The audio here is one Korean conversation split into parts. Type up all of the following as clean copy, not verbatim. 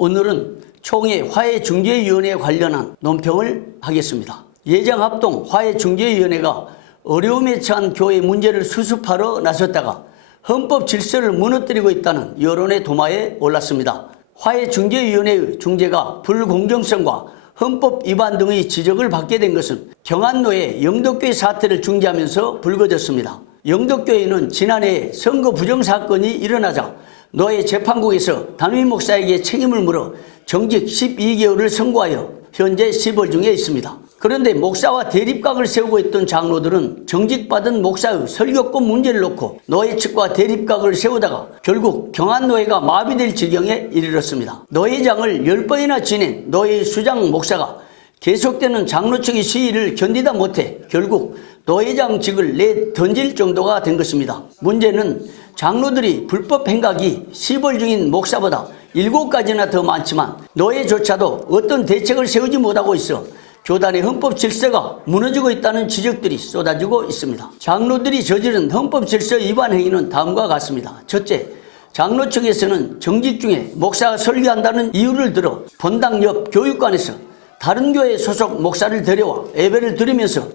오늘은 총회 화해중재위원회에 관련한 논평을 하겠습니다. 예장합동 화해중재위원회가 어려움에 처한 교회 문제를 수습하러 나섰다가 헌법 질서를 무너뜨리고 있다는 여론의 도마에 올랐습니다. 화해중재위원회의 중재가 불공정성과 헌법 위반 등의 지적을 받게 된 것은 경안로의 영덕교회 사태를 중재하면서 불거졌습니다. 영덕교회는 지난해 선거 부정 사건이 일어나자 노예 재판국에서 담임 목사에게 책임을 물어 정직 12개월을 선고하여 현재 시벌 중에 있습니다. 그런데 목사와 대립각을 세우고 있던 장로들은 정직받은 목사의 설교권 문제를 놓고 노예 측과 대립각을 세우다가 결국 경안노예가 마비될 지경에 이르렀습니다. 노예장을 10번이나 지낸 노예의 수장 목사가 계속되는 장로 측의 시위를 견디다 못해 결국 노예장직을 내던질 정도가 된 것입니다. 문제는 장로들이 불법 행각이 시벌 중인 목사보다 7가지나 더 많지만 노예조차도 어떤 대책을 세우지 못하고 있어 교단의 헌법 질서가 무너지고 있다는 지적들이 쏟아지고 있습니다. 장로들이 저지른 헌법 질서 위반 행위는 다음과 같습니다. 첫째, 장로 측에서는 정직 중에 목사가 설교한다는 이유를 들어 본당 옆 교육관에서 다른 교회 소속 목사를 데려와 예배를 드리면서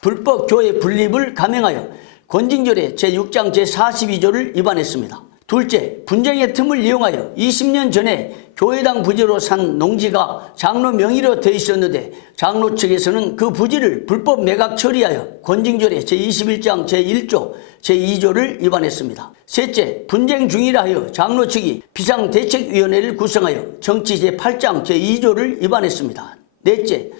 불법 교회 분립을 감행하여 권징절의 제6장 제42조를 위반했습니다. 둘째, 분쟁의 틈을 이용하여 20년 전에 교회당 부지로 산 농지가 장로 명의로 되어 있었는데 장로 측에서는 그 부지를 불법 매각 처리하여 권징절의 제21장 제1조 제2조를 위반했습니다. 셋째, 분쟁 중이라 하여 장로 측이 비상대책위원회를 구성하여 정치 제8장 제2조를 위반했습니다. 넷째,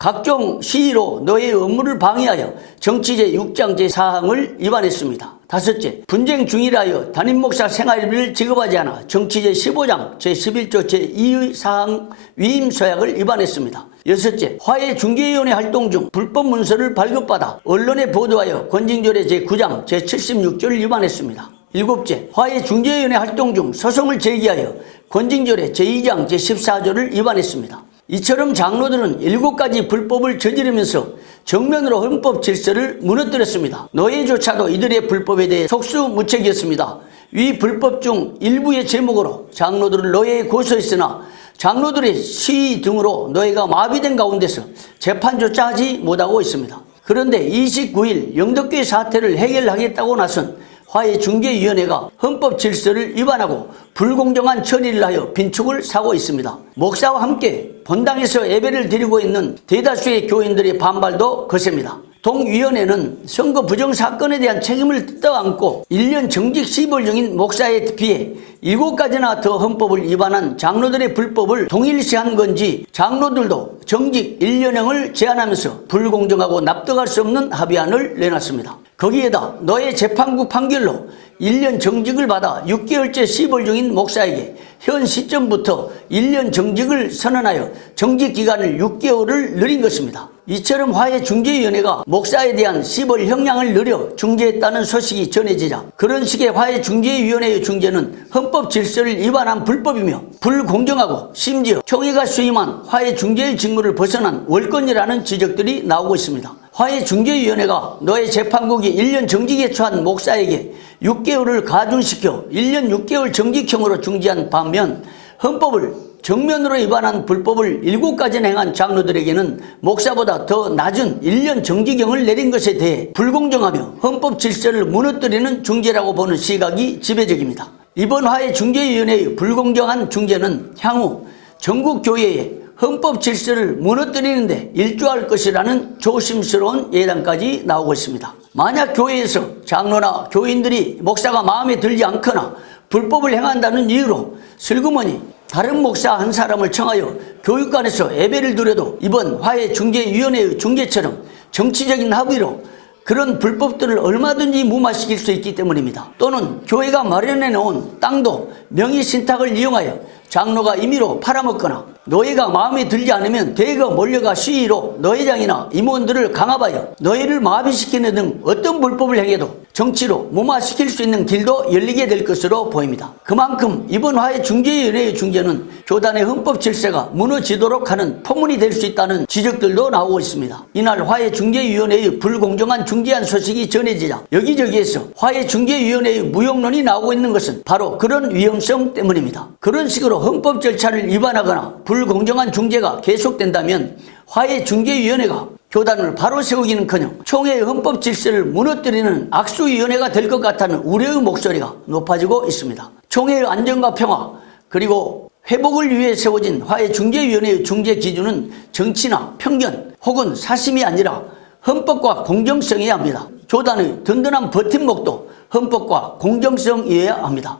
각종 시위로 노예의 업무를 방해하여 정치 제6장 제4항을 위반했습니다. 다섯째, 분쟁 중이라 하여 담임목사 생활비를 지급하지 않아 정치 제15장 제11조 제2의 사항 위임 서약을 위반했습니다. 여섯째, 화해중재위원회 활동 중 불법 문서를 발급받아 언론에 보도하여 권징절의 제9장 제76조를 위반했습니다. 일곱째, 화해중재위원회 활동 중 소송을 제기하여 권징절의 제2장 제14조를 위반했습니다. 이처럼 장로들은 7가지 불법을 저지르면서 정면으로 헌법 질서를 무너뜨렸습니다. 노예조차도 이들의 불법에 대해 속수무책이었습니다. 위 불법 중 일부의 제목으로 장로들을 노예에 고소했으나 장로들의 시위 등으로 노예가 마비된 가운데서 재판조차 하지 못하고 있습니다. 그런데 29일 영덕교회 사태를 해결하겠다고 나선 화해중재위원회가 헌법 질서를 위반하고 불공정한 처리를 하여 빈축을 사고 있습니다. 목사와 함께 본당에서 예배를 드리고 있는 대다수의 교인들의 반발도 거셉니다. 동위원회는 선거 부정 사건에 대한 책임을 떠안고 1년 정직 시벌 중인 목사에 비해 7가지나 더 헌법을 위반한 장로들의 불법을 동일시한 건지 장로들도 정직 1년형을 제한하면서 불공정하고 납득할 수 없는 합의안을 내놨습니다. 거기에다 노예 재판국 판결로 1년 정직을 받아 6개월째 시벌 중인 목사에게 현 시점부터 1년 정직을 선언하여 정직 기간을 6개월을 늘린 것입니다. 이처럼 화해중재위원회가 목사에 대한 시벌 형량을 늘려 중재했다는 소식이 전해지자 그런 식의 화해중재위원회의 중재는 헌법 질서를 위반한 불법이며 불공정하고 심지어 총회가 수임한 화해중재의 직무를 벗어난 월권이라는 지적들이 나오고 있습니다. 화해중재위원회가 노예 재판국이 1년 정직에 처한 목사에게 6개월을 가중시켜 1년 6개월 정직형으로 중지한 반면 헌법을 정면으로 위반한 불법을 7가지 행한 장로들에게는 목사보다 더 낮은 1년 정직형을 내린 것에 대해 불공정하며 헌법 질서를 무너뜨리는 중재라고 보는 시각이 지배적입니다. 이번 화해중재위원회의 불공정한 중재는 향후 전국 교회의 헌법 질서를 무너뜨리는 데 일조할 것이라는 조심스러운 예단까지 나오고 있습니다. 만약 교회에서 장로나 교인들이 목사가 마음에 들지 않거나 불법을 행한다는 이유로 슬그머니 다른 목사 한 사람을 청하여 교육관에서 예배를 드려도 이번 화해중재위원회의 중재처럼 정치적인 합의로 그런 불법들을 얼마든지 무마시킬 수 있기 때문입니다. 또는 교회가 마련해 놓은 땅도 명의신탁을 이용하여 장로가 임의로 팔아먹거나 노예가 마음에 들지 않으면 대거 몰려가 시위로 노회장이나 임원들을 강압하여 노예를 마비시키는 등 어떤 불법을 행해도 정치로 무마시킬 수 있는 길도 열리게 될 것으로 보입니다. 그만큼 이번 화해중재위원회의 중재는 교단의 헌법 질서가 무너지도록 하는 포문이 될 수 있다는 지적들도 나오고 있습니다. 이날 화해중재위원회의 불공정한 중재안 소식이 전해지자 여기저기에서 화해중재위원회의 무용론이 나오고 있는 것은 바로 그런 위험성 때문입니다. 그런 식으로 헌법 절차를 위반하거나 불공정한 중재가 계속된다면 화해중재위원회가 교단을 바로 세우기는커녕 총회의 헌법 질서를 무너뜨리는 악수위원회가 될 것 같다는 우려의 목소리가 높아지고 있습니다. 총회의 안정과 평화 그리고 회복을 위해 세워진 화해중재위원회의 중재 기준은 정치나 편견 혹은 사심이 아니라 헌법과 공정성이어야 합니다. 교단의 든든한 버팀목도 헌법과 공정성이어야 합니다.